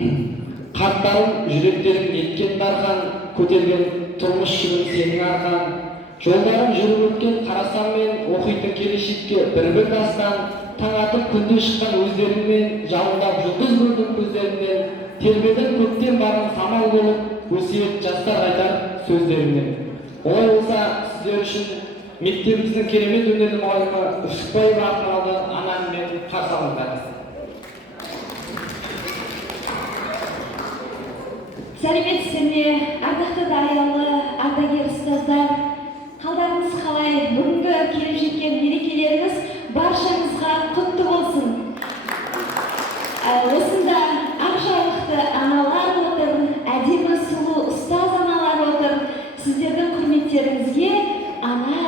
Қарттарым жүректерің еткен дархан, көтерген тұрмыс жүгін сенің арқан. Жолдарың жүріп өткен қарасам мен, оқитын келешекке бір дастан. Таң атып күнде шыққан өздеріңмен, жалындап жұлдыз көрдім көздеріңнен. Тербедің көктен барын самал болып, өсиет жастар айтар сөздеріңнен. Олай болса, сіздер үшін мектебіміздің керемет өнерлі мұғалімі Үсіпбаева Ақмаралды анаммен қарсы алыңыздар. Сәлеметсіздер ме, ардақты дариялы ардагер ұстаздар, қалдарыңыз қалай? Бүгінгі келіп жеткен мерекелеріңіз баршаңызға құтты болсын. Осында ақжаулықты аналар отыр, әдемі сұлу ұстаз аналар отыр. Сіздердің құрметтеріңізге ана